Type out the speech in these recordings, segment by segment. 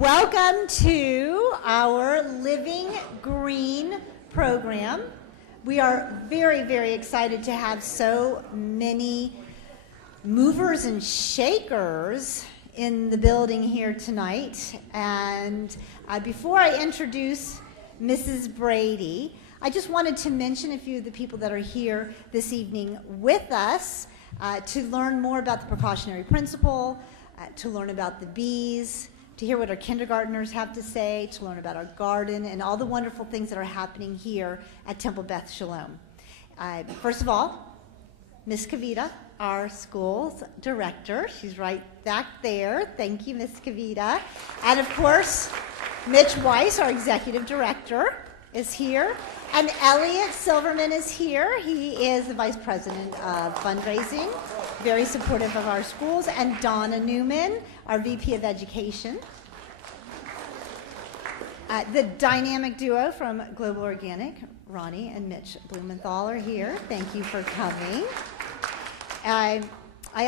Welcome to our Living Green program. We are very, very excited to have so many movers and shakers in the building here tonight. And before I introduce Mrs. Brady, I just wanted to mention a few of the people that are here this evening with us to learn more about the precautionary principle, to learn about the bees, to hear what our kindergartners have to say, to learn about our garden, and all the wonderful things that are happening here at Temple Beth Shalom. First of all, Miss Kavita, our school's director. She's right back there. Thank you, Miss Kavita. And of course, Mitch Weiss, our executive director, is here. And Elliot Silverman is here. He is the vice president of fundraising, very supportive of our schools. And Donna Newman, our VP of education. The dynamic duo from Global Organic, Ronnie and Mitch Blumenthal, are here. Thank you for coming. I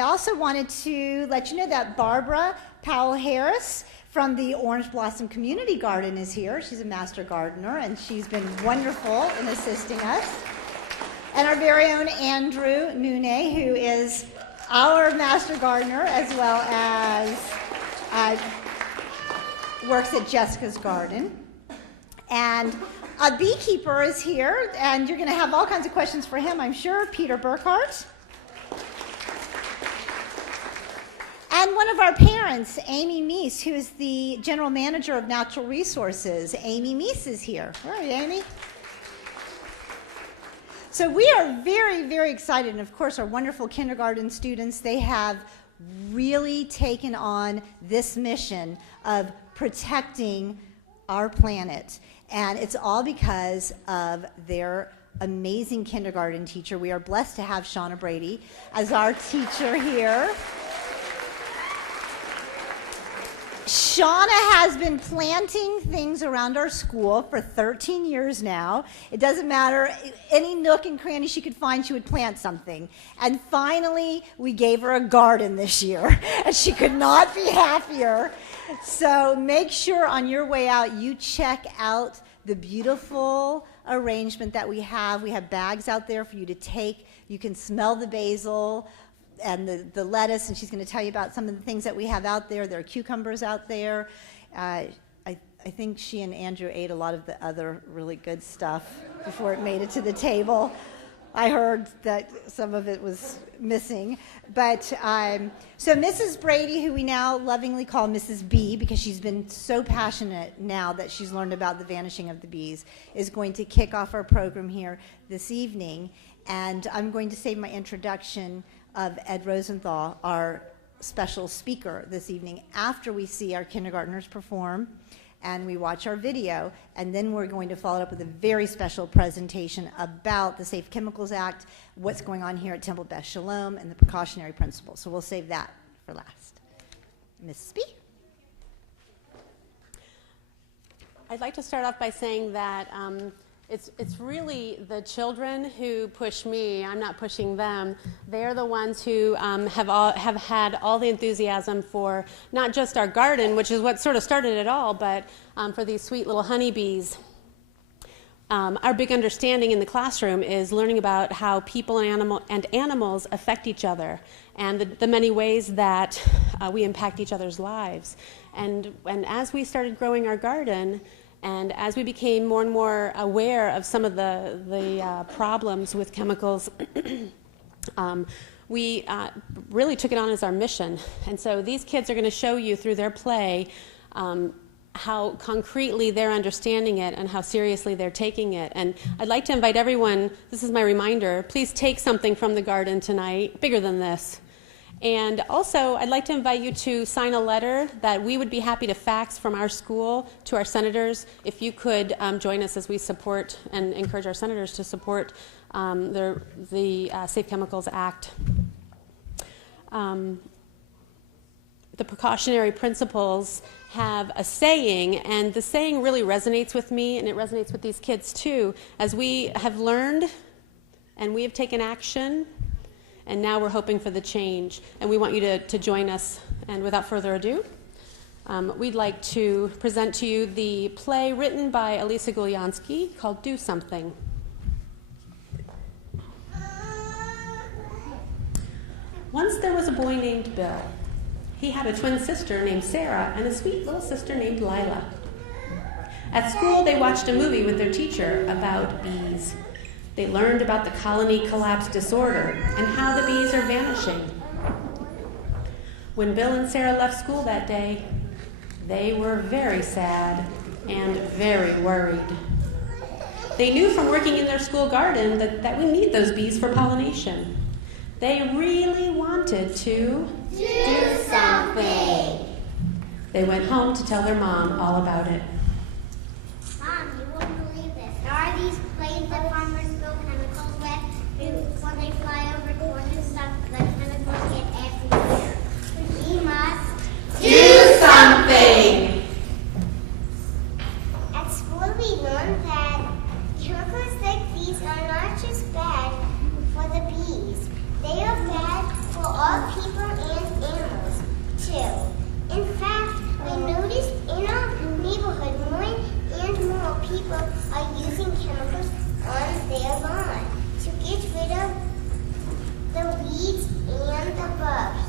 also wanted to let you know that Barbara Powell-Harris from the Orange Blossom Community Garden is here. She's a master gardener, and she's been wonderful in assisting us. And our very own Andrew Nune, who is our master gardener, as well as works at Jessica's Garden. And a beekeeper is here, and you're going to have all kinds of questions for him, I'm sure, Peter Burkhart. And one of our parents, Amy Meese, who is the general manager of Natural Resources. Amy Meese is here. Where are you, Amy? So we are very, very excited. And of course, our wonderful kindergarten students, they have really taken on this mission of protecting our planet. And it's all because of their amazing kindergarten teacher. We are blessed to have Shauna Brady as our teacher here. Shauna has been planting things around our school for 13 years now. It doesn't matter, any nook and cranny she could find, she would plant something. And finally, we gave her a garden this year, and she could not be happier. So make sure on your way out, you check out the beautiful arrangement that we have. We have bags out there for you to take. You can smell the basil and the lettuce, and she's going to tell you about some of the things that we have out there. There are cucumbers out there. I think she and Andrew ate a lot of the other really good stuff before it made it to the table. I heard that some of it was missing. But so Mrs. Brady, who we now lovingly call Mrs. B, because she's been so passionate now that she's learned about the vanishing of the bees, is going to kick off our program here this evening. And I'm going to save my introduction of Ed Rosenthal, our special speaker this evening, after we see our kindergartners perform and we watch our video, and then we're going to follow it up with a very special presentation about the Safe Chemicals Act, what's going on here at Temple Beth Shalom, and the precautionary principle. So we'll save that for last. Mrs. B. I'd like to start off by saying that it's really the children who push me. I'm not pushing them. They're the ones who have had all the enthusiasm for not just our garden, which is what sort of started it all, but for these sweet little honeybees. Our big understanding in the classroom is learning about how people and animals affect each other, and the many ways that we impact each other's lives. And as we started growing our garden, and as we became more and more aware of some of the problems with chemicals, we really took it on as our mission. And so these kids are going to show you through their play how concretely they're understanding it and how seriously they're taking it. And I'd like to invite everyone, this is my reminder, please take something from the garden tonight, bigger than this. And also, I'd like to invite you to sign a letter that we would be happy to fax from our school to our senators. If you could join us as we support and encourage our senators to support the Safe Chemicals Act. The precautionary principles have a saying, and the saying really resonates with me, and it resonates with these kids too. As we have learned and we have taken action, and now we're hoping for the change, and we want you to join us. And without further ado, We'd like to present to you the play written by Elisa Gulyansky called Do Something. Once there was a boy named Bill. He had a twin sister named Sarah and a sweet little sister named Lila. At school, they watched a movie with their teacher about bees. They learned about the colony collapse disorder and how the bees are vanishing. When Bill and Sarah left school that day, they were very sad and very worried. They knew from working in their school garden that we need those bees for pollination. They really wanted to do something. They went home to tell their mom all about it. Mom, you won't believe this. There are these planes that farmers spill chemicals with. When they fly over corn and stuff, the chemicals get everywhere. We must Do something! At school, we learned that chemicals like these are not just bad for the bees. They are bad for all people and animals, too. In fact, we noticed in our neighborhood more and more people are using chemicals on their lawn to get rid of the weeds and the bugs.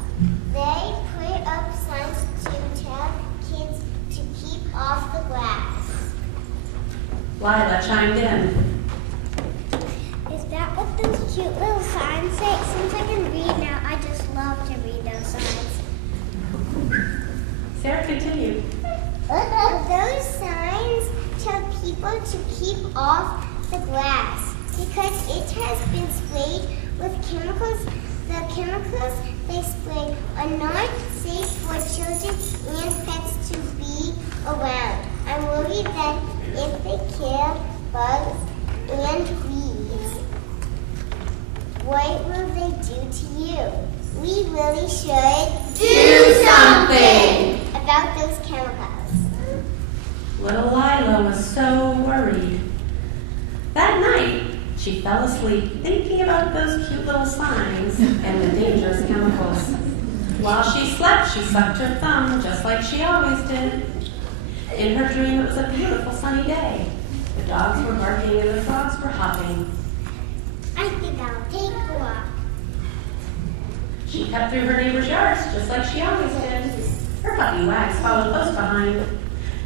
They put up signs to tell kids to keep off the grass. Lila chimed in. Is that what those cute little signs say? Since I can read now, I just love to read those signs. Sarah, continue. Those signs tell people to keep off the grass because it has been sprayed with chemicals. The chemicals they spray are not safe for children and pets to be around. I'm worried that if they kill bugs and weeds, what will they do to you? We really should Do something! about those chemicals. Little Lila was so worried. That night, she fell asleep thinking about those cute little signs and the dangerous chemicals. While she slept, she sucked her thumb just like she always did. In her dream, it was a beautiful sunny day. The dogs were barking and the frogs were hopping. I think I'll take a walk. She cut through her neighbor's yards just like she always did. Her puppy Wax followed close behind.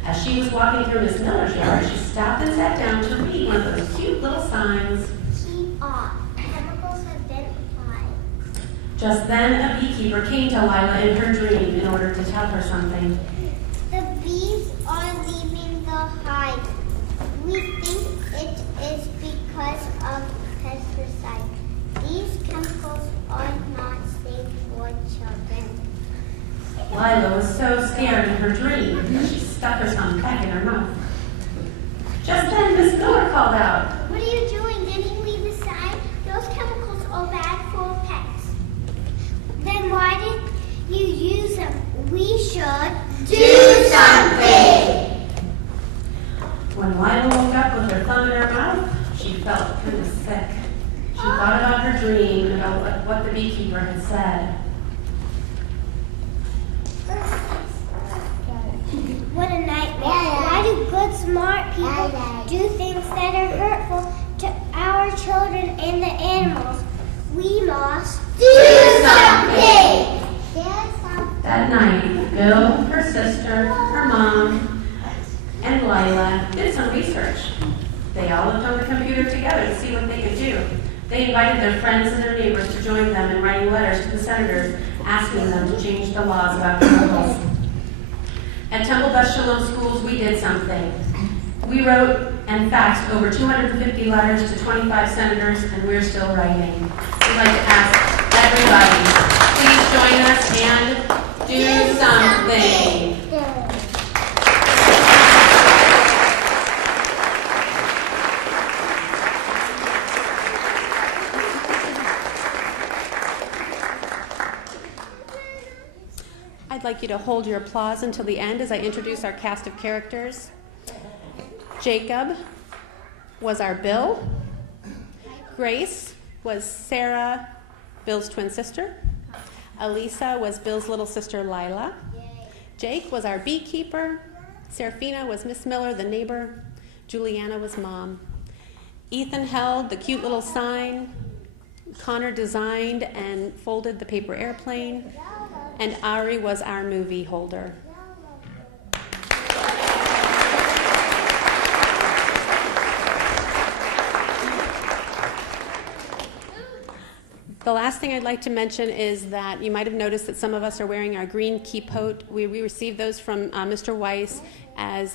As she was walking through Miss Miller's yard, she stopped and sat down to read one of those cute little signs. Keep off. Chemicals have been applied. Just then, a beekeeper came to Lila in her dream in order to tell her something. The bees are leaving the hive. We think it is because of pesticides. These chemicals are not safe for children. Lila was so scared in her dream that she stuck her tongue back in her mouth. Just then, Miss Miller called out. What are you doing? Didn't you leave a sign? Those chemicals are bad for pets. Then why did you use them? We should Do something! When Lila woke up with her thumb in her mouth, she felt kind of sick. She thought about her dream and about what the beekeeper had said. What a nightmare. Why do good, smart people do things that are hurtful to our children and the animals? We must do something! That night, Bill, her sister, her mom, and Lila did some research. They all looked on the computer together to see what they could do. They invited their friends and their neighbors to join them in writing letters to the senators asking them to change the laws about chemicals. At Temple Beth Shalom schools, we did something. We wrote and faxed over 250 letters to 25 senators, and we're still writing. We'd like to ask everybody, please join us and do something. I'd like you to hold your applause until the end as I introduce our cast of characters. Jacob was our Bill. Grace was Sarah, Bill's twin sister. Elisa was Bill's little sister, Lila. Jake was our beekeeper. Serafina was Miss Miller, the neighbor. Juliana was mom. Ethan held the cute little sign. Connor designed and folded the paper airplane. And Ari was our movie holder. The last thing I'd like to mention is that you might have noticed that some of us are wearing our green keephote. We received those from Mr. Weiss as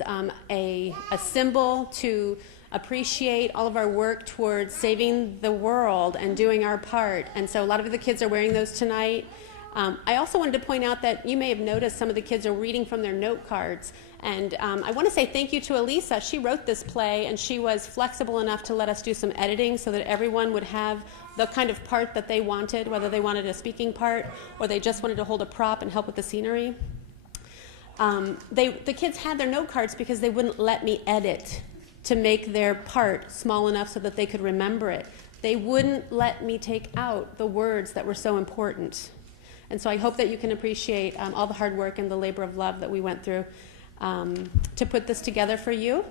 a symbol to appreciate all of our work towards saving the world and doing our part. And so a lot of the kids are wearing those tonight. I also wanted to point out that you may have noticed some of the kids are reading from their note cards. And I want to say thank you to Elisa. She wrote this play, and she was flexible enough to let us do some editing so that everyone would have the kind of part that they wanted, whether they wanted a speaking part or they just wanted to hold a prop and help with the scenery. The kids had their note cards because they wouldn't let me edit to make their part small enough so that they could remember it. They wouldn't let me take out the words that were so important. And so I hope that you can appreciate all the hard work and the labor of love that we went through to put this together for you.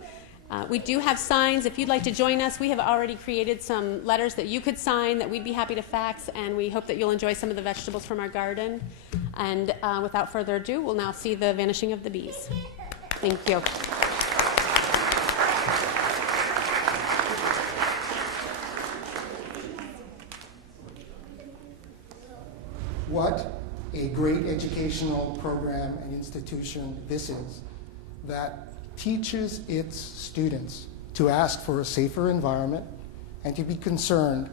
We do have signs. If you'd like to join us, we have already created some letters that you could sign that we'd be happy to fax, and we hope that you'll enjoy some of the vegetables from our garden. And without further ado, we'll now see the vanishing of the bees. Thank you. What a great educational program and institution this is that teaches its students to ask for a safer environment and to be concerned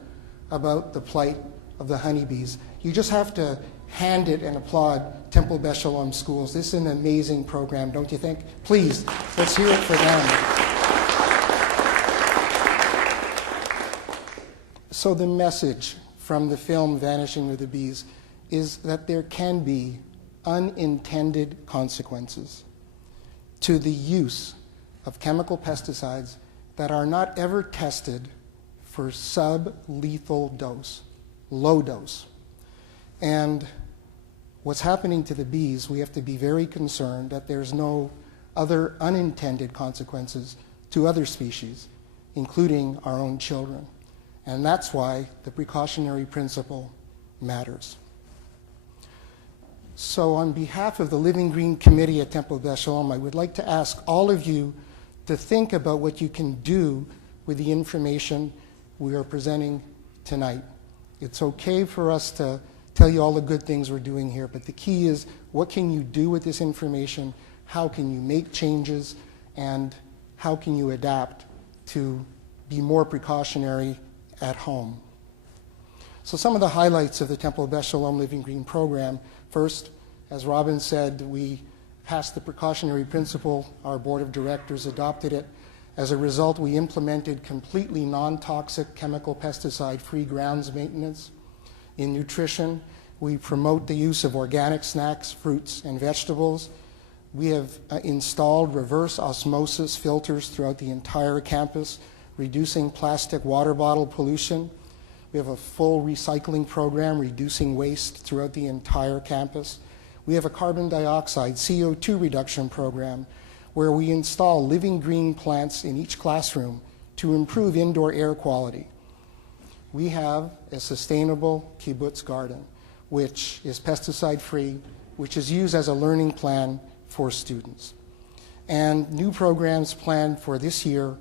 about the plight of the honeybees. You just have to hand it and applaud Temple Beth Shalom schools. This is an amazing program, don't you think? Please, let's hear it for them. So the message from the film Vanishing of the Bees is that there can be unintended consequences to the use of chemical pesticides that are not ever tested for sub-lethal dose, low dose. And what's happening to the bees, we have to be very concerned that there's no other unintended consequences to other species, including our own children. And that's why the precautionary principle matters. So on behalf of the Living Green Committee at Temple Beth Shalom, I would like to ask all of you to think about what you can do with the information we are presenting tonight. It's okay for us to tell you all the good things we're doing here, but the key is, what can you do with this information? How can you make changes? And how can you adapt to be more precautionary at home? So some of the highlights of the Temple Beth Shalom Living Green program. First, as Robin said, we passed the precautionary principle. Our board of directors adopted it. As a result, we implemented completely non-toxic chemical pesticide-free grounds maintenance. In nutrition, we promote the use of organic snacks, fruits, and vegetables. We have installed reverse osmosis filters throughout the entire campus, reducing plastic water bottle pollution. We have a full recycling program, reducing waste throughout the entire campus. We have a carbon dioxide, CO2 reduction program, where we install living green plants in each classroom to improve indoor air quality. We have a sustainable kibbutz garden, which is pesticide-free, which is used as a learning plan for students. And new programs planned for this year,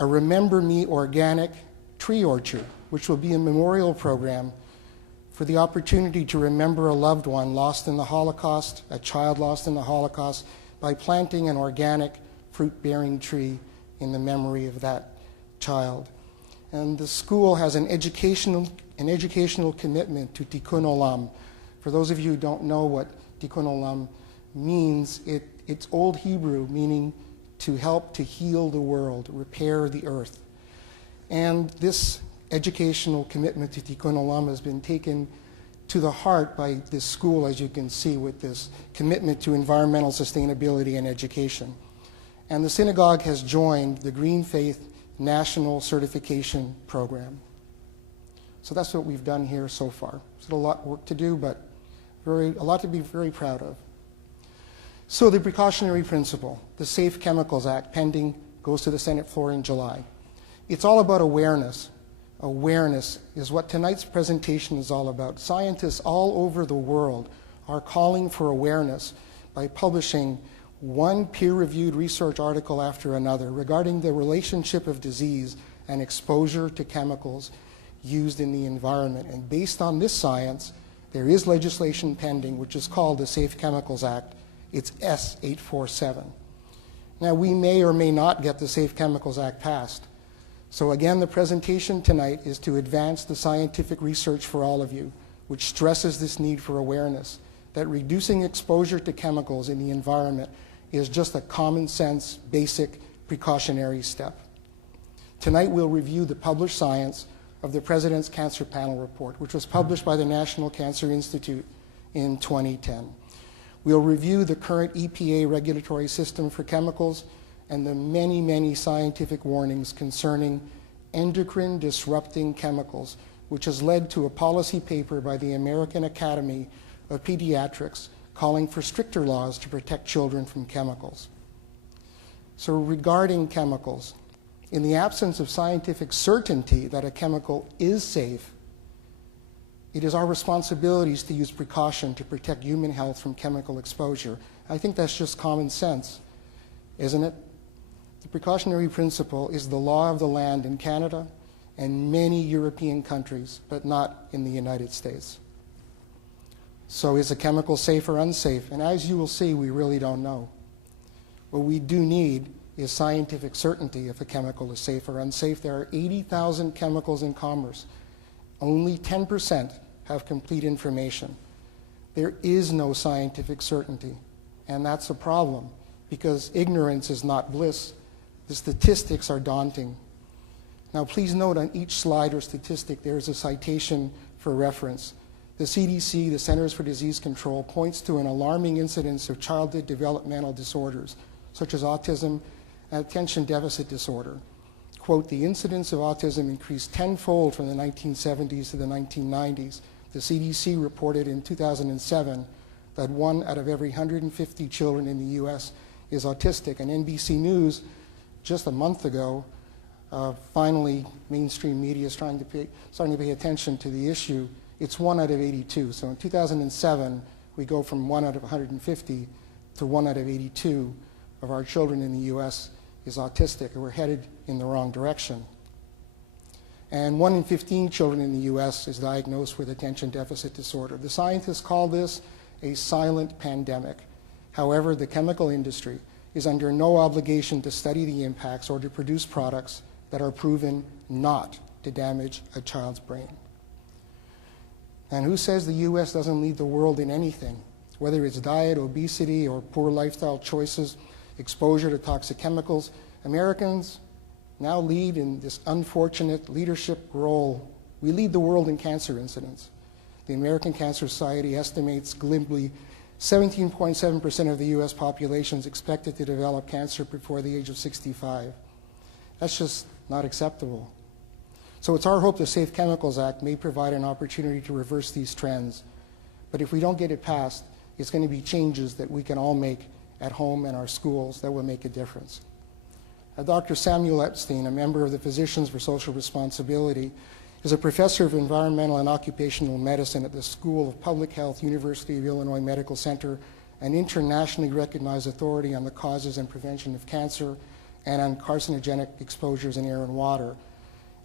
a Remember Me organic tree orchard, which will be a memorial program for the opportunity to remember a loved one lost in the Holocaust, a child lost in the Holocaust, by planting an organic fruit-bearing tree in the memory of that child. And the school has an educational commitment to Tikkun Olam. For those of you who don't know what Tikkun Olam means, it's Old Hebrew, meaning to help to heal the world, repair the earth. And this educational commitment to Tikkun Olam has been taken to the heart by this school, as you can see, with this commitment to environmental sustainability and education. And the synagogue has joined the Green Faith National Certification Program. So that's what we've done here so far. There's a lot of work to do, but a lot to be very proud of. So the precautionary principle, the Safe Chemicals Act, pending, goes to the Senate floor in July. It's all about awareness. Awareness is what tonight's presentation is all about. Scientists all over the world are calling for awareness by publishing one peer-reviewed research article after another regarding the relationship of disease and exposure to chemicals used in the environment. And based on this science, there is legislation pending, which is called the Safe Chemicals Act. It's S847. Now, we may or may not get the Safe Chemicals Act passed. So again, the presentation tonight is to advance the scientific research for all of you, which stresses this need for awareness, that reducing exposure to chemicals in the environment is just a common sense, basic precautionary step. Tonight we'll review the published science of the President's Cancer Panel Report, which was published by the National Cancer Institute in 2010. We'll review the current EPA regulatory system for chemicals and the many, many scientific warnings concerning endocrine disrupting chemicals, which has led to a policy paper by the American Academy of Pediatrics calling for stricter laws to protect children from chemicals. So regarding chemicals, in the absence of scientific certainty that a chemical is safe, it is our responsibilities to use precaution to protect human health from chemical exposure. I think that's just common sense, isn't it? The precautionary principle is the law of the land in Canada and many European countries, but not in the United States. So is a chemical safe or unsafe? And as you will see, we really don't know. What we do need is scientific certainty if a chemical is safe or unsafe. There are 80,000 chemicals in commerce. Only 10% have complete information. There is no scientific certainty, and that's a problem because ignorance is not bliss. The statistics are daunting. Now please note on each slide or statistic there is a citation for reference. The CDC, the Centers for Disease Control, points to an alarming incidence of childhood developmental disorders such as autism and attention deficit disorder. Quote, the incidence of autism increased tenfold from the 1970s to the 1990s. The CDC reported in 2007 that 1 out of every 150 children in the U.S. is autistic. And NBC News, just a month ago, finally mainstream media is starting to pay attention to the issue. It's 1 out of 82. So in 2007, we go from 1 out of 150 to 1 out of 82 of our children in the U.S. is autistic, and we're headed in the wrong direction. And 1 in 15 children in the U.S. is diagnosed with attention deficit disorder. The scientists call this a silent pandemic. However, the chemical industry is under no obligation to study the impacts or to produce products that are proven not to damage a child's brain. And who says the U.S. doesn't lead the world in anything, whether it's diet, obesity, or poor lifestyle choices, exposure to toxic chemicals? Americans now lead in this unfortunate leadership role. We lead the world in cancer incidence. The American Cancer Society estimates glibly 17.7% of the U.S. population is expected to develop cancer before the age of 65. That's just not acceptable. So it's our hope the Safe Chemicals Act may provide an opportunity to reverse these trends. But if we don't get it passed, it's going to be changes that we can all make at home and our schools that will make a difference. Dr. Samuel Epstein, a member of the Physicians for Social Responsibility, is a professor of environmental and occupational medicine at the School of Public Health, University of Illinois Medical Center, an internationally recognized authority on the causes and prevention of cancer and on carcinogenic exposures in air and water.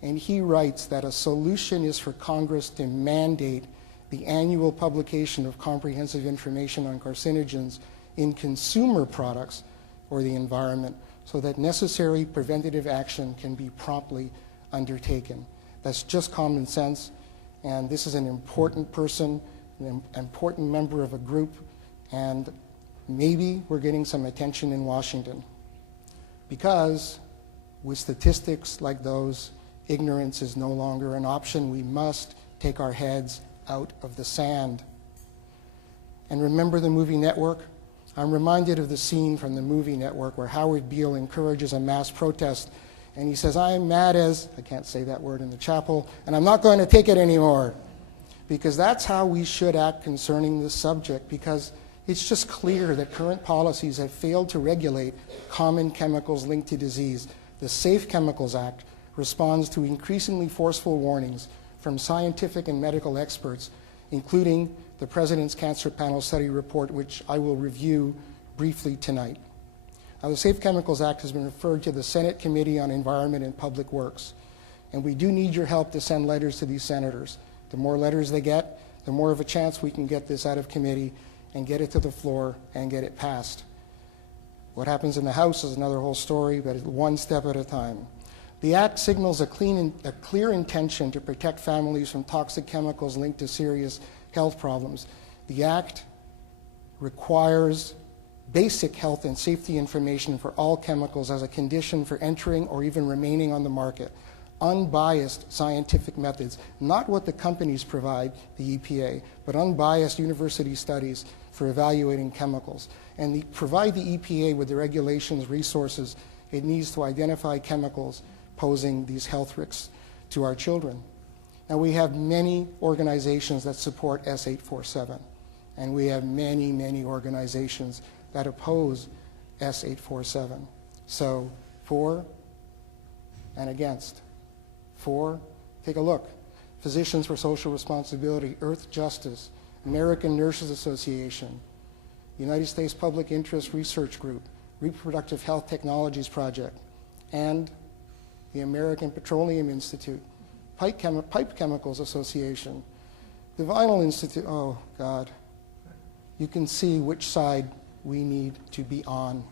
And he writes that a solution is for Congress to mandate the annual publication of comprehensive information on carcinogens in consumer products or the environment so that necessary preventative action can be promptly undertaken. That's just common sense, and this is an important person, an important member of a group, and maybe we're getting some attention in Washington. Because with statistics like those, ignorance is no longer an option. We must take our heads out of the sand. And remember the movie Network? I'm reminded of the scene from the movie Network where Howard Beale encourages a mass protest, and he says, I'm mad as, I can't say that word in the chapel, and I'm not going to take it anymore. Because that's how we should act concerning this subject, because It's just clear that current policies have failed to regulate common chemicals linked to disease. The Safe Chemicals Act responds to increasingly forceful warnings from scientific and medical experts, including the President's Cancer Panel Study Report, which I will review briefly tonight. Now, the Safe Chemicals Act has been referred to the Senate Committee on Environment and Public Works, and we do need your help to send letters to these senators. The more letters they get, the more of a chance we can get this out of committee and get it to the floor and get it passed. What happens in the House is another whole story, but it's one step at a time. The Act signals a clear intention to protect families from toxic chemicals linked to serious health problems. The Act requires basic health and safety information for all chemicals as a condition for entering or even remaining on the market. Unbiased scientific methods, not what the companies provide, the EPA, but unbiased university studies for evaluating chemicals. And provide the EPA with the regulations, resources it needs to identify chemicals posing these health risks to our children. Now, we have many organizations that support S847, and we have many, many organizations that oppose S847. So, for and against. For, take a look. Physicians for Social Responsibility, Earth Justice, American Nurses Association, United States Public Interest Research Group, Reproductive Health Technologies Project, and the American Petroleum Institute, Pipe Chemicals Association, the Vinyl Institute. Oh, God. You can see which side we need to be on.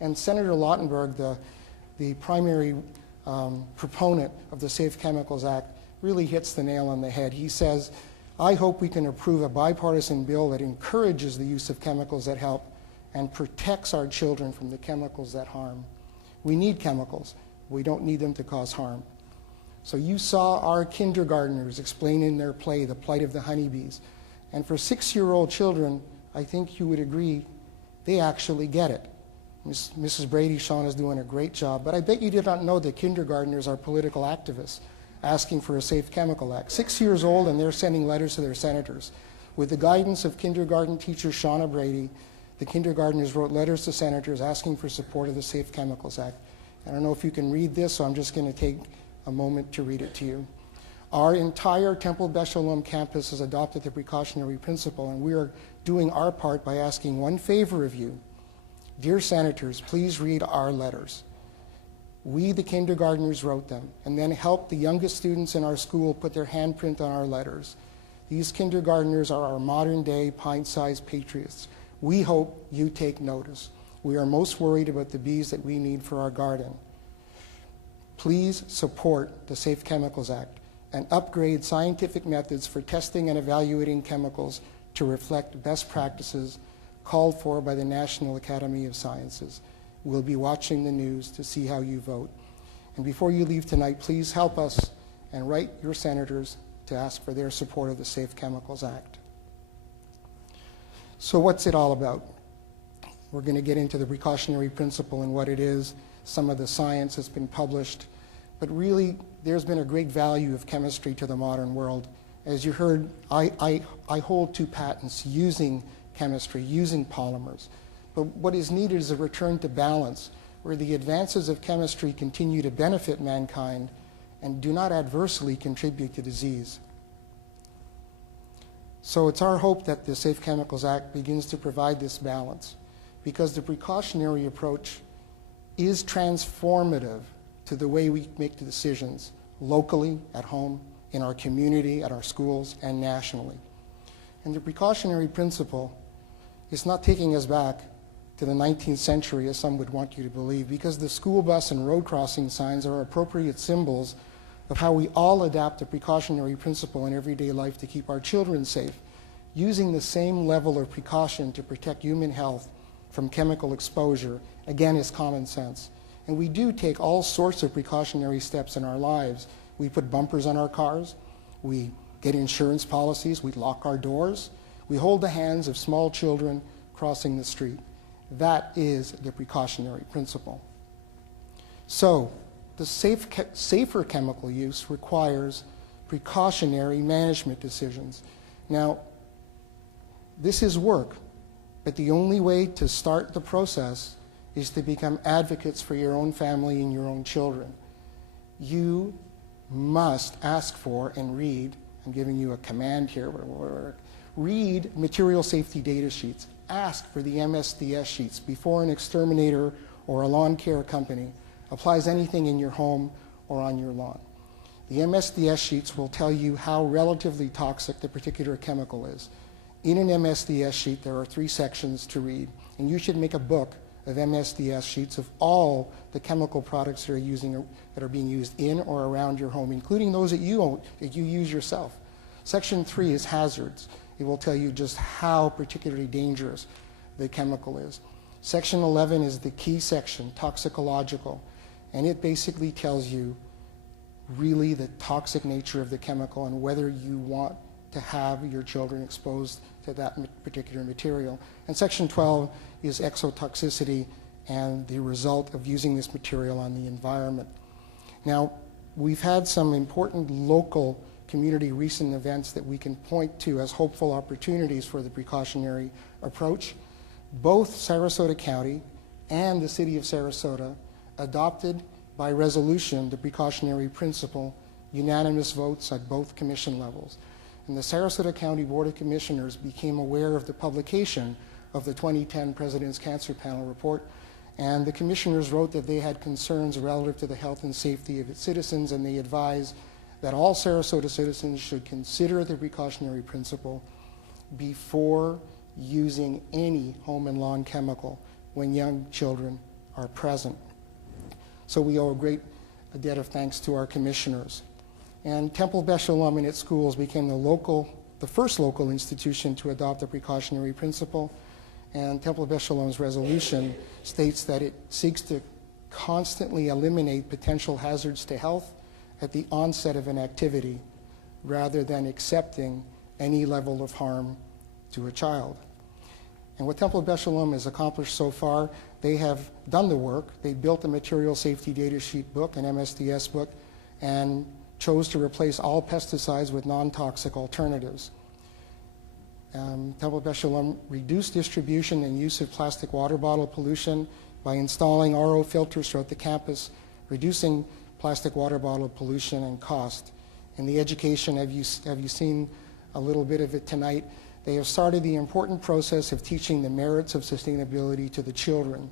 And Senator Lautenberg, the primary proponent of the Safe Chemicals Act, really hits the nail on the head. He says, I hope we can approve a bipartisan bill that encourages the use of chemicals that help and protects our children from the chemicals that harm. We need chemicals. We don't need them to cause harm. So you saw our kindergartners explain in their play the plight of the honeybees. And for 6-year-old children, I think you would agree, they actually get it. Mrs. Brady, Sean is doing a great job, but I bet you did not know that kindergartners are political activists asking for a Safe Chemical Act. 6 years old, and they're sending letters to their senators. With the guidance of kindergarten teacher Shauna Brady, the kindergartners wrote letters to senators asking for support of the Safe Chemicals Act. I don't know if you can read this, so I'm just going to take a moment to read it to you. Our entire Temple Beth Shalom campus has adopted the precautionary principle, and we are doing our part by asking one favor of you. Dear senators, please read our letters. We, the kindergartners, wrote them, and then helped the youngest students in our school put their handprint on our letters. These kindergartners are our modern-day pint-sized patriots. We hope you take notice. We are most worried about the bees that we need for our garden. Please support the Safe Chemicals Act and upgrade scientific methods for testing and evaluating chemicals to reflect best practices called for by the National Academy of Sciences. We'll be watching the news to see how you vote. And before you leave tonight, please help us and write your senators to ask for their support of the Safe Chemicals Act. So what's it all about? We're going to get into the precautionary principle and what it is, some of the science that's been published. But really, there's been a great value of chemistry to the modern world. As you heard, I hold 2 patents using chemistry, using polymers. But what is needed is a return to balance, where the advances of chemistry continue to benefit mankind and do not adversely contribute to disease. So it's our hope that the Safe Chemicals Act begins to provide this balance, because the precautionary approach is transformative to the way we make the decisions locally, at home, in our community, at our schools, and nationally. And the precautionary principle is not taking us back to the 19th century, as some would want you to believe, because the school bus and road crossing signs are appropriate symbols of how we all adapt the precautionary principle in everyday life to keep our children safe, using the same level of precaution to protect human health from chemical exposure, again, is common sense. And we do take all sorts of precautionary steps in our lives. We put bumpers on our cars, we get insurance policies, we lock our doors, we hold the hands of small children crossing the street. That is the precautionary principle. So, the safer chemical use requires precautionary management decisions. Now, this is work, But the only way to start the process is to become advocates for your own family and your own children. You must ask for and read, I'm giving you a command here, read material safety data sheets. Ask for the MSDS sheets before an exterminator or a lawn care company applies anything in your home or on your lawn. The MSDS sheets will tell you how relatively toxic the particular chemical is. In an MSDS sheet, there are 3 sections to read, and you should make a book of MSDS sheets of all the chemical products that are being used in or around your home, including those that you own, that you use yourself. Section 3 is hazards. It will tell you just how particularly dangerous the chemical is. Section 11 is the key section, toxicological, and it basically tells you really the toxic nature of the chemical and whether you want to have your children exposed to that particular material. And Section 12 is exotoxicity and the result of using this material on the environment. Now, we've had some important local community recent events that we can point to as hopeful opportunities for the precautionary approach. Both Sarasota County and the City of Sarasota adopted by resolution the precautionary principle, unanimous votes at both commission levels. And the Sarasota County Board of Commissioners became aware of the publication of the 2010 President's Cancer Panel report, and the commissioners wrote that they had concerns relative to the health and safety of its citizens, and they advised that all Sarasota citizens should consider the precautionary principle before using any home and lawn chemical when young children are present. So we owe a debt of thanks to our commissioners. And Temple Beth Shalom and its schools became the first local institution to adopt the precautionary principle. And Temple Beth Shalom's resolution states that it seeks to constantly eliminate potential hazards to health at the onset of an activity rather than accepting any level of harm to a child. And what Temple Beth Shalom has accomplished so far, they have done the work. They built a material safety data sheet book, an MSDS book, and chose to replace all pesticides with non-toxic alternatives. Temple Beth Shalom reduced distribution and use of plastic water bottle pollution by installing RO filters throughout the campus, reducing plastic water bottle pollution and cost. In the education, have you seen a little bit of it tonight? They have started the important process of teaching the merits of sustainability to the children.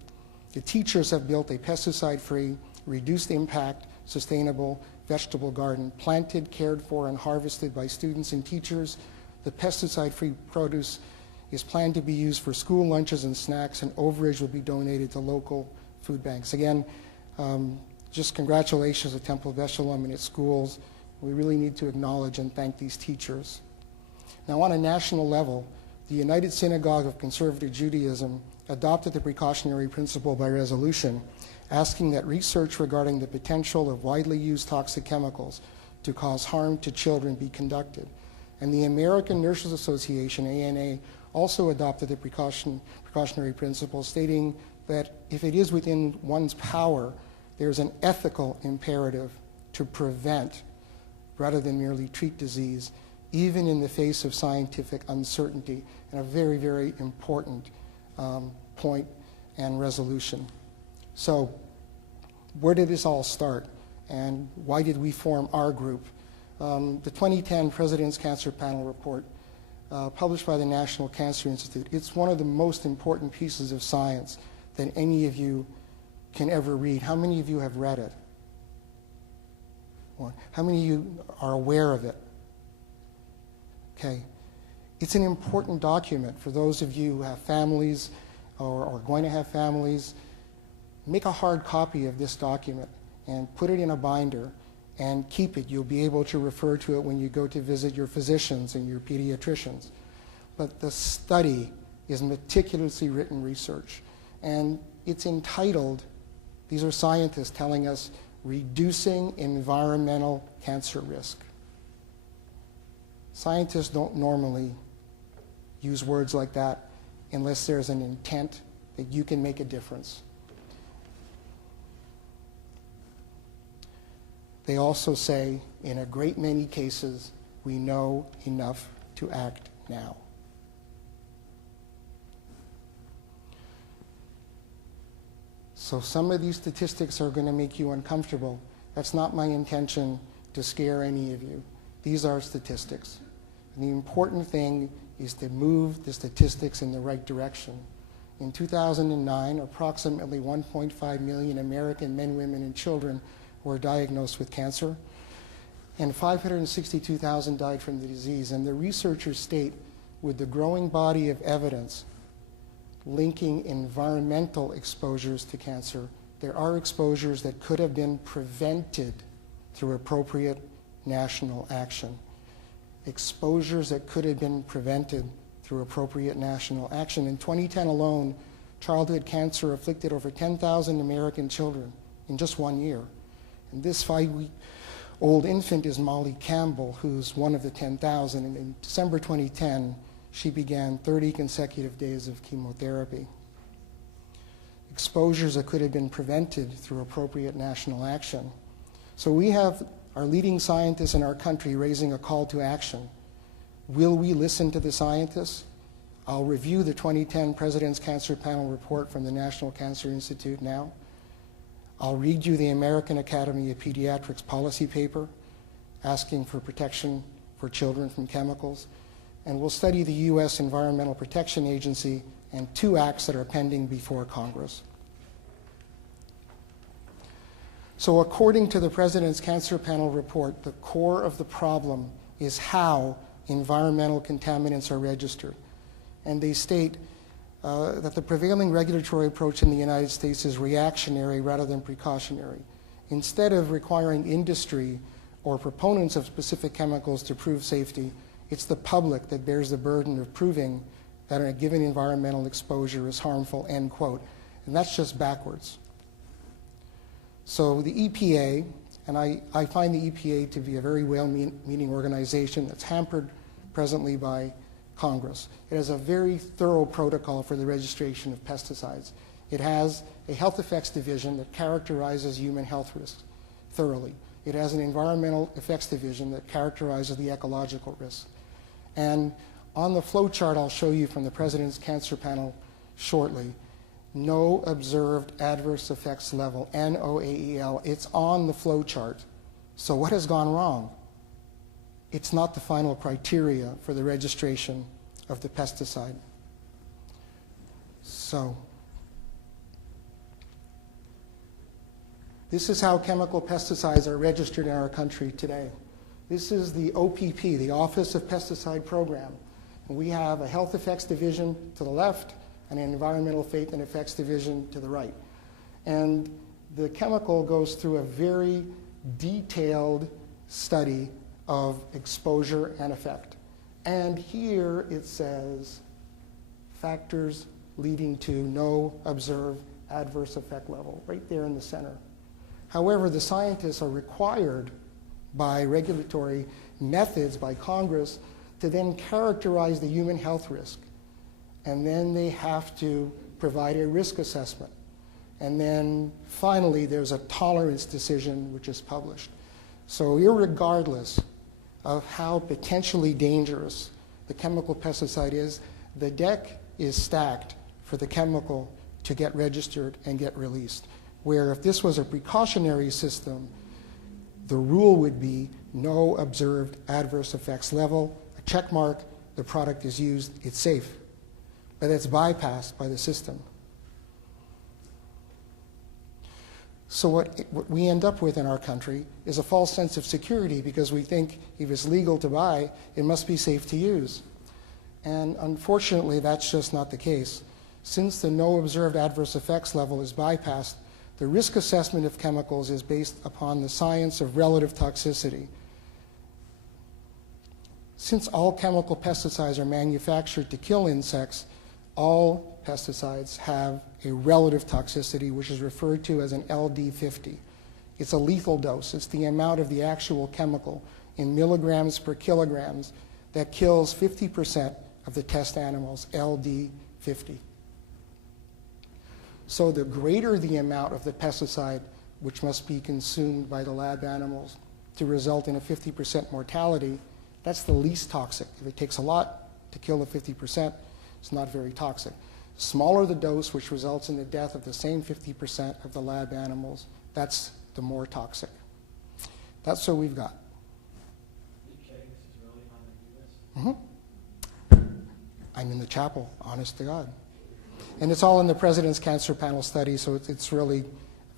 The teachers have built a pesticide-free, reduced impact, sustainable vegetable garden, planted, cared for, and harvested by students and teachers. The pesticide-free produce is planned to be used for school lunches and snacks, and overage will be donated to local food banks. Again, just congratulations to Temple Beth Shalom and its schools. We really need to acknowledge and thank these teachers. Now, on a national level, the United Synagogue of Conservative Judaism adopted the precautionary principle by resolution, asking that research regarding the potential of widely used toxic chemicals to cause harm to children be conducted. And the American Nurses Association, ANA, also adopted the precautionary principle, stating that if it is within one's power, there's an ethical imperative to prevent rather than merely treat disease, even in the face of scientific uncertainty, and a very, very important point and resolution. So where did this all start, and why did we form our group? The 2010 President's Cancer Panel report, published by the National Cancer Institute, it's one of the most important pieces of science that any of you can ever read. How many of you have read it? How many of you are aware of it? Okay. It's an important document for those of you who have families or are going to have families. Make a hard copy of this document and put it in a binder and keep it. You'll be able to refer to it when you go to visit your physicians and your pediatricians. But the study is meticulously written research, and it's entitled, these are scientists telling us, Reducing Environmental Cancer Risk. Scientists don't normally use words like that unless there's an intent that you can make a difference. They also say, in a great many cases, we know enough to act now. So some of these statistics are going to make you uncomfortable. That's not my intention to scare any of you. These are statistics. And the important thing is to move the statistics in the right direction. In 2009, approximately 1.5 million American men, women, and children were diagnosed with cancer, and 562,000 died from the disease. And the researchers state, with the growing body of evidence linking environmental exposures to cancer, there are exposures that could have been prevented through appropriate national action. Exposures that could have been prevented through appropriate national action. In 2010 alone, childhood cancer afflicted over 10,000 American children in just 1 year. And this 5-week-old infant is Molly Campbell, who's one of the 10,000. And in December 2010, she began 30 consecutive days of chemotherapy. Exposures that could have been prevented through appropriate national action. So we have our leading scientists in our country raising a call to action. Will we listen to the scientists? I'll review the 2010 President's Cancer Panel report from the National Cancer Institute now. I'll read you the American Academy of Pediatrics policy paper asking for protection for children from chemicals. And we'll study the U.S. Environmental Protection Agency and 2 acts that are pending before Congress. So according to the President's Cancer Panel report, the core of the problem is how environmental contaminants are registered. And they state that the prevailing regulatory approach in the United States is reactionary rather than precautionary. Instead of requiring industry or proponents of specific chemicals to prove safety, it's the public that bears the burden of proving that a given environmental exposure is harmful, end quote. And that's just backwards. So the EPA, and I find the EPA to be a very well-meaning organization that's hampered presently by Congress. It has a very thorough protocol for the registration of pesticides. It has a health effects division that characterizes human health risks thoroughly. It has an environmental effects division that characterizes the ecological risks. And on the flow chart I'll show you from the President's Cancer Panel shortly, no observed adverse effects level, NOAEL, it's on the flow chart. So what has gone wrong? It's not the final criteria for the registration of the pesticide. So this is how chemical pesticides are registered in our country today. This is the OPP, the Office of Pesticide Program. And we have a health effects division to the left and an environmental fate and effects division to the right. And the chemical goes through a very detailed study of exposure and effect. And here it says factors leading to no observed adverse effect level, right there in the center. However, the scientists are required by regulatory methods, by Congress, to then characterize the human health risk. And then they have to provide a risk assessment. And then finally, there's a tolerance decision which is published. So irregardless of how potentially dangerous the chemical pesticide is, the deck is stacked for the chemical to get registered and get released. Where if this was a precautionary system, the rule would be no observed adverse effects level, a check mark, the product is used, it's safe. But that's bypassed by the system. So what we end up with in our country is a false sense of security because we think if it's legal to buy, it must be safe to use. And unfortunately, that's just not the case. Since the no observed adverse effects level is bypassed, the risk assessment of chemicals is based upon the science of relative toxicity. Since all chemical pesticides are manufactured to kill insects, all pesticides have a relative toxicity, which is referred to as an LD50. It's a lethal dose. It's the amount of the actual chemical in milligrams per kilograms that kills 50% of the test animals, LD50. So the greater the amount of the pesticide which must be consumed by the lab animals to result in a 50% mortality, that's the least toxic. If it takes a lot to kill the 50%, it's not very toxic. Smaller the dose, which results in the death of the same 50% of the lab animals, that's the more toxic. That's what we've got. I'm in the chapel, honest to God. And it's all in the President's Cancer Panel study, so it's really a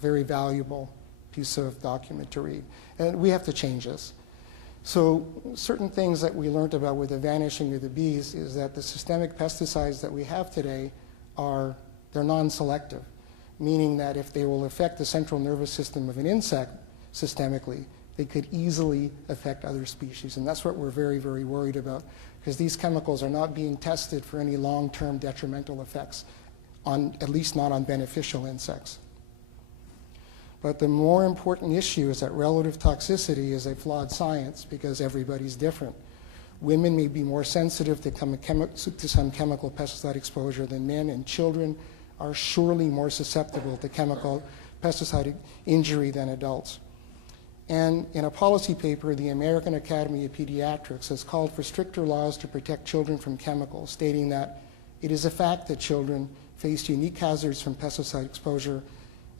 very valuable piece of document to read. And we have to change this. So certain things that we learned about with the vanishing of the bees is that the systemic pesticides that we have today they're non-selective, meaning that if they will affect the central nervous system of an insect systemically, they could easily affect other species. And that's what we're very, very worried about, because these chemicals are not being tested for any long-term detrimental effects, at least not on beneficial insects. But the more important issue is that relative toxicity is a flawed science because everybody's different. Women may be more sensitive to some chemical pesticide exposure than men, and children are surely more susceptible to chemical pesticide injury than adults. And in a policy paper, the American Academy of Pediatrics has called for stricter laws to protect children from chemicals, stating that it is a fact that children face unique hazards from pesticide exposure,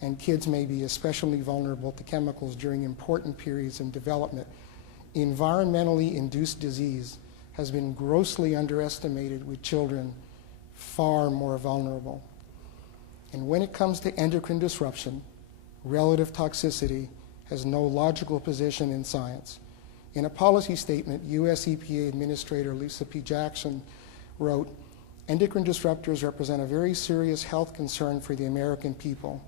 and kids may be especially vulnerable to chemicals during important periods in development. Environmentally induced disease has been grossly underestimated, with children far more vulnerable. And when it comes to endocrine disruption, relative toxicity has no logical position in science. In a policy statement, US EPA Administrator Lisa P. Jackson wrote, "Endocrine disruptors represent a very serious health concern for the American people,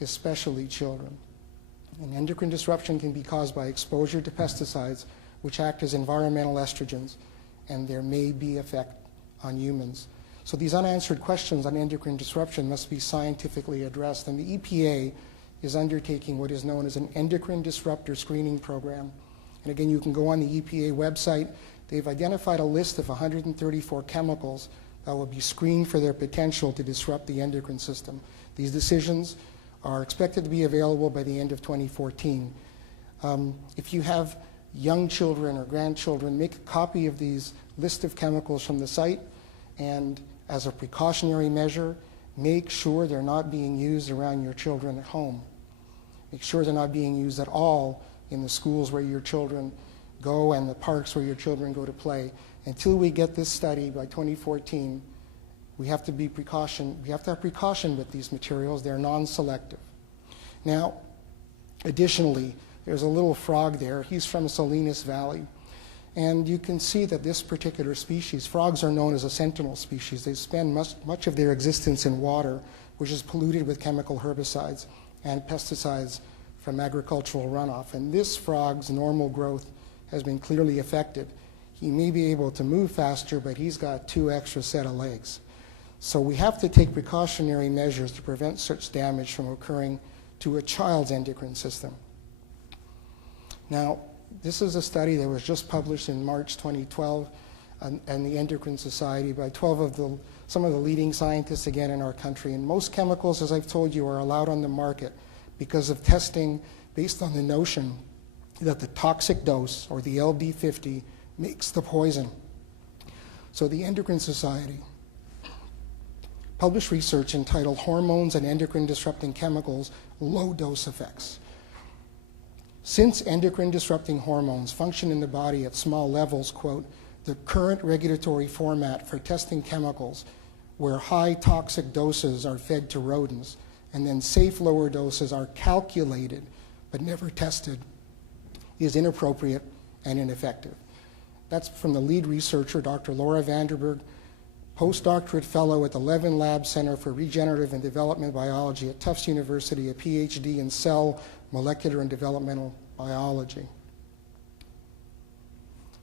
especially children. And endocrine disruption can be caused by exposure to pesticides, which act as environmental estrogens, and there may be effect on humans." So these unanswered questions on endocrine disruption must be scientifically addressed, and the EPA is undertaking what is known as an endocrine disruptor screening program. And again, you can go on the EPA website. They've identified a list of 134 chemicals that will be screened for their potential to disrupt the endocrine system. These decisions are expected to be available by the end of 2014. If you have young children or grandchildren, make a copy of these list of chemicals from the site, and as a precautionary measure, make sure they're not being used around your children at home. Make sure they're not being used at all in the schools where your children go and the parks where your children go to play. Until we get this study by 2014, we have to have precaution with these materials. They're non-selective. Now, additionally, there's a little frog there. He's from Salinas Valley. And you can see that this particular species, frogs are known as a sentinel species. They spend much of their existence in water, which is polluted with chemical herbicides and pesticides from agricultural runoff. And this frog's normal growth has been clearly affected. He may be able to move faster, but he's got 2 extra set of legs. So we have to take precautionary measures to prevent such damage from occurring to a child's endocrine system. Now, this is a study that was just published in March 2012 and the Endocrine Society by some of the leading scientists again in our country. And most chemicals, as I've told you, are allowed on the market because of testing based on the notion that the toxic dose, or the LD50, makes the poison. So the Endocrine Society published research entitled "Hormones and Endocrine Disrupting Chemicals, Low Dose Effects." Since endocrine disrupting hormones function in the body at small levels, quote, "the current regulatory format for testing chemicals where high toxic doses are fed to rodents and then safe lower doses are calculated but never tested is inappropriate and ineffective." That's from the lead researcher, Dr. Laura Vanderberg, postdoctorate fellow at the Levin Lab Center for Regenerative and Development Biology at Tufts University, a PhD in cell, molecular, and developmental biology.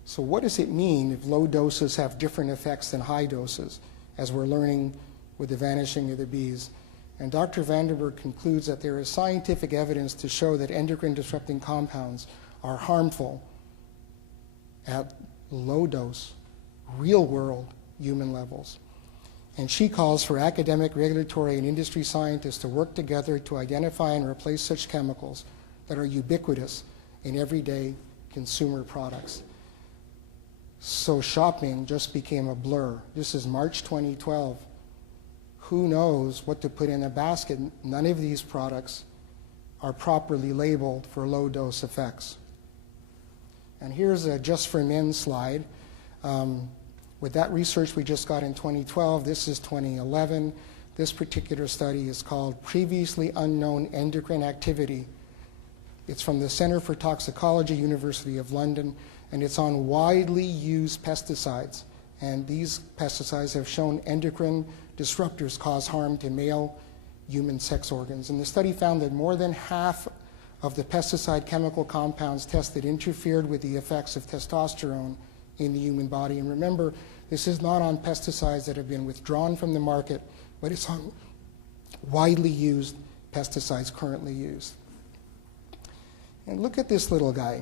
So what does it mean if low doses have different effects than high doses, as we're learning with the vanishing of the bees? And Dr. Vanderberg concludes that there is scientific evidence to show that endocrine disrupting compounds are harmful at low dose, real world human levels. And she calls for academic, regulatory, and industry scientists to work together to identify and replace such chemicals that are ubiquitous in everyday consumer products. So shopping just became a blur. This is March 2012. who knows what to put in a basket? None of these products are properly labeled for low-dose effects. And here's a Just for Men slide. With that research we just got in 2012, this is 2011. This particular study is called Previously Unknown Endocrine Activity. It's from the Center for Toxicology, University of London, and it's on widely used pesticides. And these pesticides have shown endocrine disruptors cause harm to male human sex organs. And the study found that more than half of the pesticide chemical compounds tested interfered with the effects of testosterone in the human body. And remember, this is not on pesticides that have been withdrawn from the market, but it's on widely used pesticides currently used. And look at this little guy.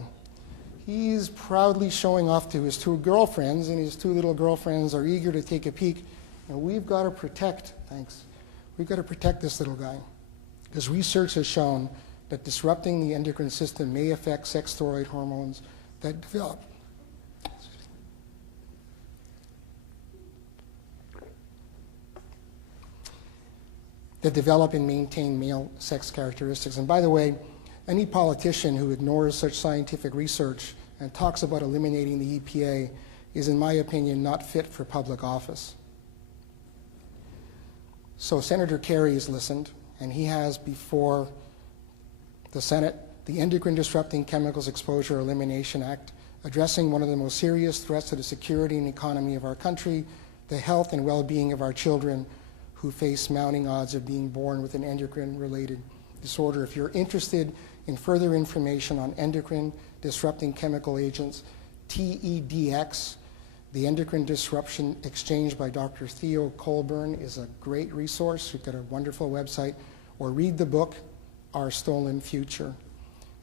He's proudly showing off to his two girlfriends, and his two little girlfriends are eager to take a peek. And we've got to protect, we've got to protect this little guy, because research has shown that disrupting the endocrine system may affect sex steroid hormones that develop and maintain male sex characteristics. And by the way, any politician who ignores such scientific research and talks about eliminating the EPA is, in my opinion, not fit for public office. So Senator Kerry has listened, and he has before the Senate the Endocrine Disrupting Chemicals Exposure Elimination Act, addressing one of the most serious threats to the security and economy of our country, the health and well-being of our children who face mounting odds of being born with an endocrine-related disorder. If you're interested in further information on endocrine disrupting chemical agents, TEDx, the Endocrine Disruption Exchange by Dr. Theo Colburn, is a great resource. We've got a wonderful website. Or read the book, Our Stolen Future.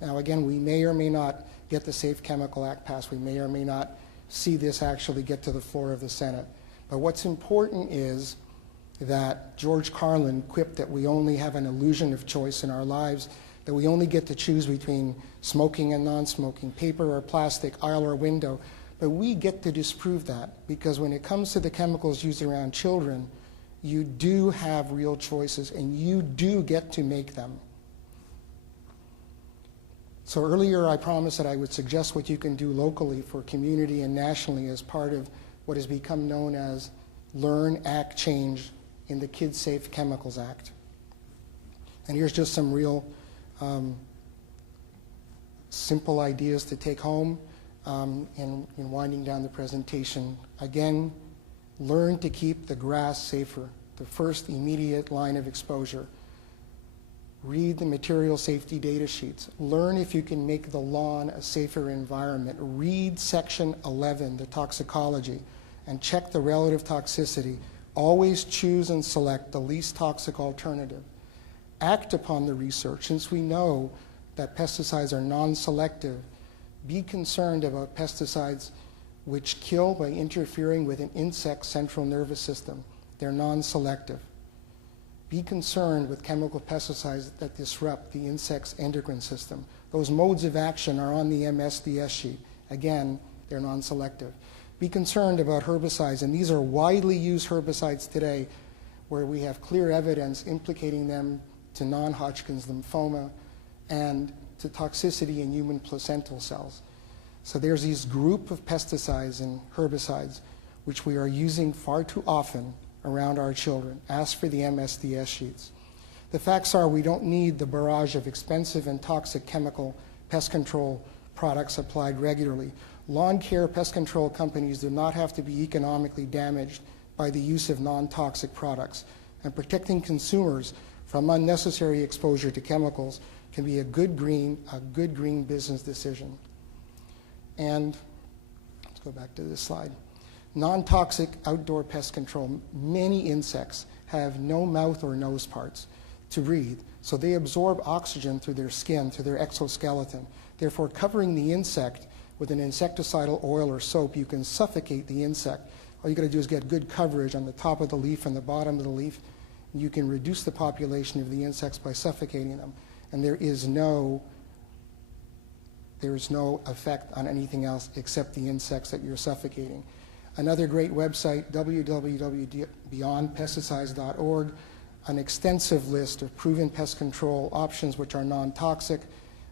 Now again, we may or may not get the Safe Chemical Act passed. We may or may not see this actually get to the floor of the Senate. But what's important is that George Carlin quipped that we only have an illusion of choice in our lives, that we only get to choose between smoking and non-smoking, paper or plastic, aisle or window. But we get to disprove that, because when it comes to the chemicals used around children, you do have real choices and you do get to make them. So earlier I promised that I would suggest what you can do locally for community and nationally as part of what has become known as Learn, Act, Change in the Kids Safe Chemicals Act. And here's just some real simple ideas to take home in winding down the presentation. Again, learn to keep the grass safer, the first immediate line of exposure. Read the material safety data sheets. Learn if you can make the lawn a safer environment. Read section 11, the toxicology, and check the relative toxicity. Always choose and select the least toxic alternative. Act upon the research. Since we know that pesticides are non-selective, be concerned about pesticides which kill by interfering with an insect's central nervous system. They're non-selective. Be concerned with chemical pesticides that disrupt the insect's endocrine system. Those modes of action are on the MSDS sheet. Again, they're non-selective. Be concerned about herbicides, and these are widely used herbicides today where we have clear evidence implicating them to non-Hodgkin's lymphoma and to toxicity in human placental cells. So there's this group of pesticides and herbicides which we are using far too often around our children. Ask for the MSDS sheets. The facts are we don't need the barrage of expensive and toxic chemical pest control products applied regularly. Lawn care pest control companies do not have to be economically damaged by the use of non-toxic products. And protecting consumers from unnecessary exposure to chemicals can be a good green business decision. And let's go back to this slide. Non-toxic outdoor pest control. Many insects have no mouth or nose parts to breathe, so they absorb oxygen through their skin, through their exoskeleton. Therefore, covering the insect with an insecticidal oil or soap, you can suffocate the insect. All you got to do is get good coverage on the top of the leaf and the bottom of the leaf. You can reduce the population of the insects by suffocating them. And there is no effect on anything else except the insects that you're suffocating. Another great website, www.beyondpesticides.org, an extensive list of proven pest control options which are non-toxic.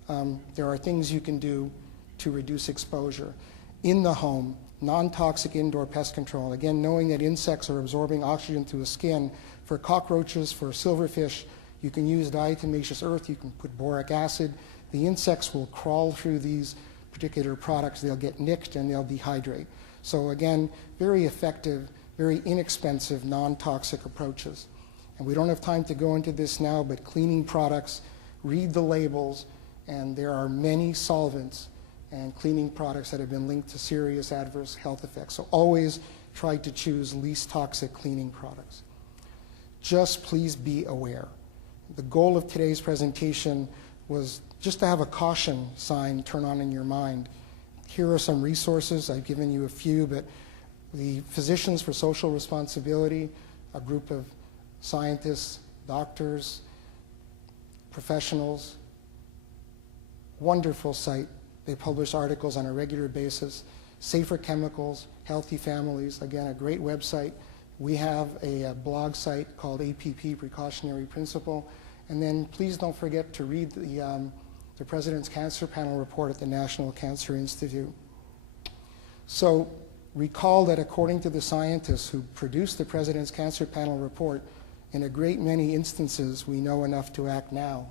There are things you can do to reduce exposure. In the home, non-toxic indoor pest control. Again, knowing that insects are absorbing oxygen through the skin. For cockroaches, for silverfish, you can use diatomaceous earth, you can put boric acid. The insects will crawl through these particular products, they'll get nicked and they'll dehydrate. So again, very effective, very inexpensive, non-toxic approaches. And we don't have time to go into this now, but cleaning products, read the labels, and there are many solvents and cleaning products that have been linked to serious adverse health effects. So always try to choose least toxic cleaning products. Just please be aware. The goal of today's presentation was just to have a caution sign turn on in your mind. Here are some resources. I've given you a few, but the Physicians for Social Responsibility, a group of scientists, doctors, professionals, wonderful site. They publish articles on a regular basis. Safer Chemicals, Healthy Families, again, a great website. We have a blog site called APP, Precautionary Principle. And then please don't forget to read the President's Cancer Panel report at the National Cancer Institute. So recall that according to the scientists who produced the President's Cancer Panel report, in a great many instances, we know enough to act now.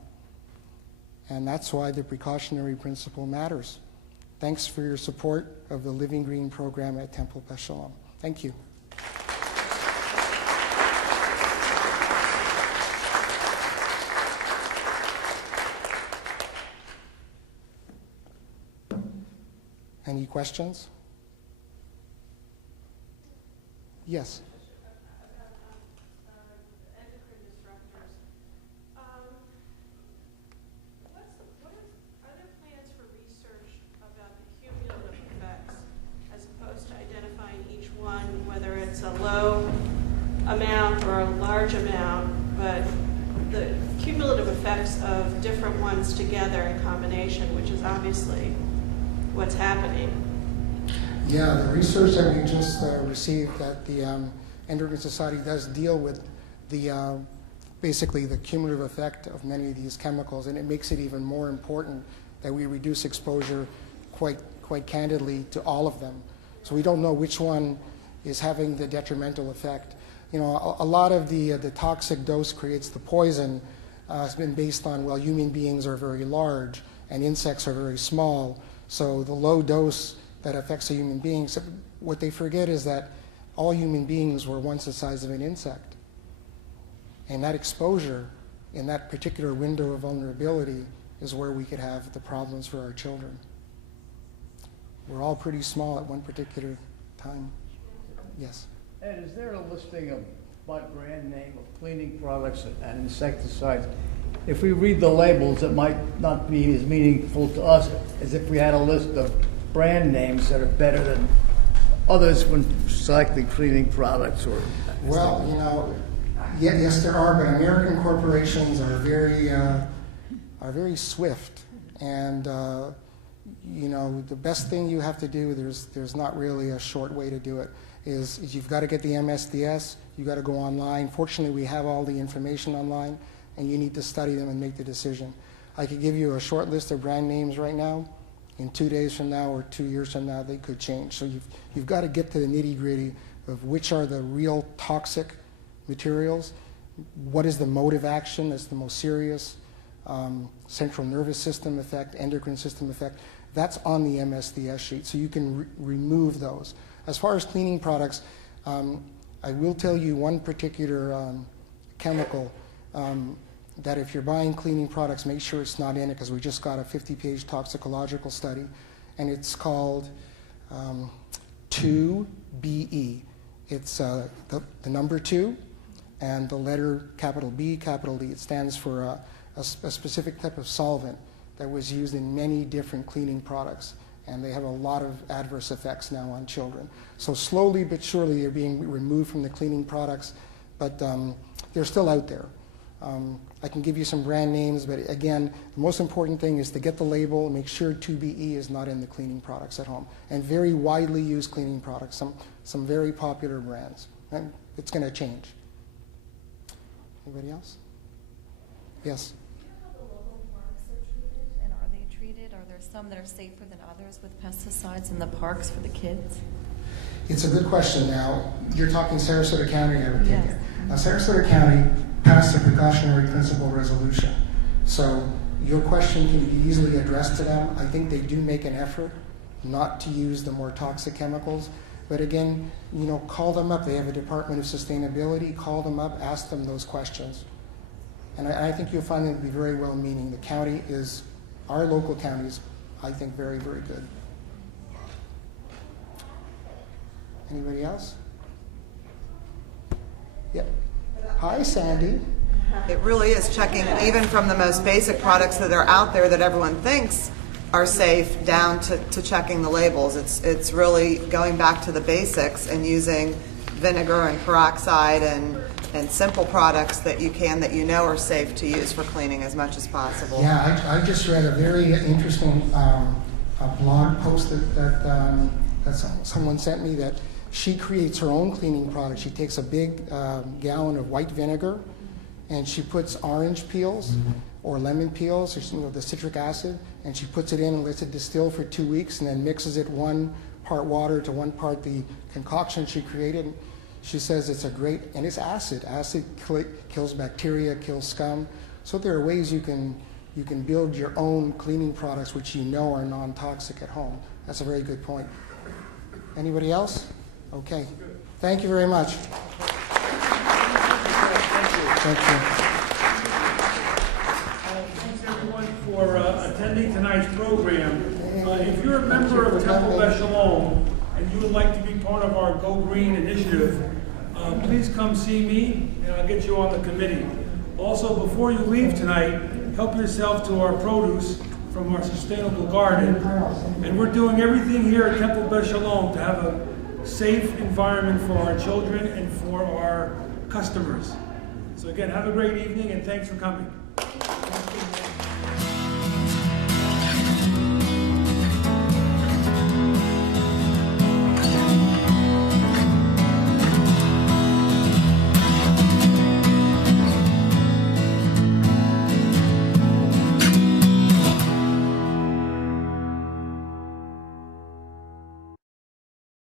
And that's why the precautionary principle matters. Thanks for your support of the Living Green program at Temple Beth Shalom. Thank you. Any questions? Yes. Endocrine disruptors. Are there plans for research about the cumulative effects as opposed to identifying each one, whether it's a low amount or a large amount, but the cumulative effects of different ones together in combination, which is obviously what's happening? Yeah, the research that we just received at the Endocrine Society does deal with the basically the cumulative effect of many of these chemicals, and it makes it even more important that we reduce exposure quite candidly to all of them. So we don't know which one is having the detrimental effect. You know, a lot of the toxic dose creates the poison has been based on, well, human beings are very large and insects are very small. So the low dose that affects a human being, so what they forget is that all human beings were once the size of an insect. And that exposure in that particular window of vulnerability is where we could have the problems for our children. We're all pretty small at one particular time. Yes? Ed, is there a listing of by brand name of cleaning products and insecticides? If we read the labels, it might not be as meaningful to us as if we had a list of brand names that are better than others when selecting cleaning products or... Well, you know, yes, there are, but American corporations are very swift, and you know, the best thing you have to do, there's not really a short way to do it, is you've got to get the MSDS, you've got to go online. Fortunately, we have all the information online, and you need to study them and make the decision. I could give you a short list of brand names right now. In 2 days from now or 2 years from now, they could change. So you've got to get to the nitty-gritty of which are the real toxic materials, what is the mode of action that's the most serious, central nervous system effect, endocrine system effect. That's on the MSDS sheet, so you can remove those. As far as cleaning products, I will tell you one particular chemical that if you're buying cleaning products, make sure it's not in it, because we just got a 50-page toxicological study, and it's called 2BE. It's the number 2 and the letter capital B, capital E. It stands for a specific type of solvent that was used in many different cleaning products, and they have a lot of adverse effects now on children. So slowly but surely they're being removed from the cleaning products, but they're still out there. I can give you some brand names, but again, the most important thing is to get the label, make sure 2BE is not in the cleaning products at home. And very widely used cleaning products, some very popular brands. And it's going to change. Anybody else? Yes? Do you know how the local parks are treated, and are they treated? Are there some that are safer than others with pesticides in the parks for the kids? It's a good question. Now, you're talking Sarasota County, I would take Yes. it. Now, Sarasota County passed a precautionary principle resolution. So your question can be easily addressed to them. I think they do make an effort not to use the more toxic chemicals. But again, call them up. They have a Department of Sustainability. Call them up, ask them those questions. And I think you'll find them to be very well-meaning. The county is, our local county is, I think, very, very good. Anybody else? Yep. Hi, Sandy. It really is checking, even from the most basic products that are out there that everyone thinks are safe, down to checking the labels. It's really going back to the basics and using vinegar and peroxide and simple products that you know are safe to use for cleaning as much as possible. Yeah, I just read a very interesting blog post that someone sent me, that she creates her own cleaning product. She takes a big gallon of white vinegar and she puts orange peels or lemon peels, or the citric acid, and she puts it in and lets it distill for 2 weeks, and then mixes it 1 part water to 1 part the concoction she created. She says it's and it's acid. Acid kills bacteria, kills scum. So there are ways you can build your own cleaning products which you know are non-toxic at home. That's a very good point. Anybody else? Okay. Thank you very much. Thank you. Thanks everyone for attending tonight's program. If you're a member of Temple Beth Shalom and you would like to be part of our Go Green initiative, please come see me and I'll get you on the committee. Also, before you leave tonight, help yourself to our produce from our sustainable garden. And we're doing everything here at Temple Beth Shalom to have a safe environment for our children and for our customers. So again, have a great evening and thanks for coming.